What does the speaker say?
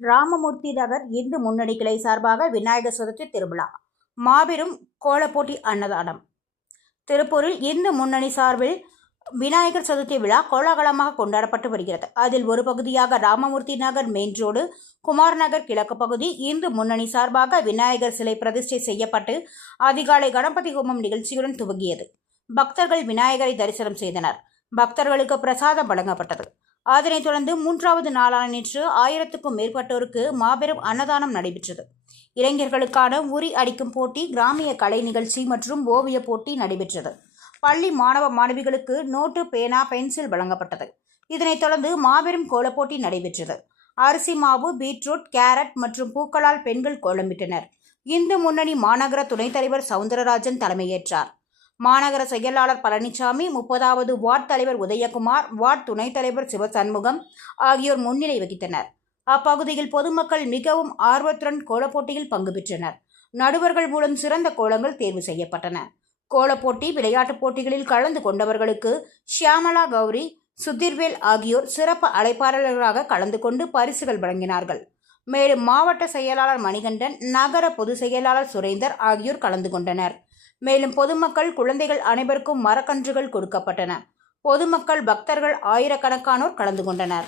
ராமமூர்த்தி நகர் இந்து முன்னணி கிளை சார்பாக விநாயகர் சதுர்த்தி திருவிழா மாபெரும் கோலப்போட்டி அன்னதானம். திருப்பூரில் இந்து முன்னணி சார்பில் விநாயகர் சதுர்த்தி விழா கோலாகலமாக கொண்டாடப்பட்டு வருகிறது. அதில் ஒரு பகுதியாக ராமமூர்த்தி நகர் மெயின் ரோடு, குமார் நகர் கிழக்கு பகுதி இந்து முன்னணி சார்பாக விநாயகர் சிலை பிரதிஷ்டை செய்யப்பட்டு அதிகாலை கணபதி ஹோமம் நிகழ்ச்சியுடன் துவங்கியது. பக்தர்கள் விநாயகரை தரிசனம் செய்தனர். பக்தர்களுக்கு பிரசாதம் வழங்கப்பட்டது. அதனைத் தொடர்ந்து 3வது நாளான நேற்று 1000க்கும் மேற்பட்டோருக்கு மாபெரும் அன்னதானம் நடைபெற்றது. இளைஞர்களுக்கான உரி அடிக்கும் போட்டி, கிராமிய கலை நிகழ்ச்சி மற்றும் ஓவிய போட்டி நடைபெற்றது. பள்ளி மாணவ மாணவிகளுக்கு நோட்டு, பேனா, பென்சில் வழங்கப்பட்டது. இதனைத் தொடர்ந்து மாபெரும் கோலப்போட்டி நடைபெற்றது. அரிசி மாவு, பீட்ரூட், கேரட் மற்றும் பூக்களால் பெண்கள் கோலமிட்டனர். இந்து முன்னணி மாநகர துணைத் தலைவர் சவுந்தரராஜன் தலைமையேற்றார். மாநகர செயலாளர் பழனிசாமி, 30வது வார்டு தலைவர் உதயகுமார், வார்டு துணைத் தலைவர் சிவசண்முகம் ஆகியோர் முன்னிலை வகித்தனர். அப்பகுதியில் பொதுமக்கள் மிகவும் ஆர்வத்துடன் கோலப்போட்டியில் பங்கு பெற்றனர். நடுவர்கள் மூலம் சிறந்த கோலங்கள் தேர்வு செய்யப்பட்டன. கோலப்போட்டி, விளையாட்டுப் போட்டிகளில் கலந்து கொண்டவர்களுக்கு ஷியாமலா கௌரி, சுதிர்வேல் ஆகியோர் சிறப்பு அழைப்பாளர்களாக கலந்து கொண்டு பரிசுகள் வழங்கினார்கள். மேலும் மாவட்ட செயலாளர் மணிகண்டன், நகர பொதுச் செயலாளர் சுரேந்தர் ஆகியோர் கலந்து கொண்டனர். மேலும் பொதுமக்கள், குழந்தைகள் அனைவருக்கும் மரக்கன்றுகள் கொடுக்கப்பட்டன. பொதுமக்கள், பக்தர்கள் ஆயிரக்கணக்கானோர் கலந்து கொண்டனர்.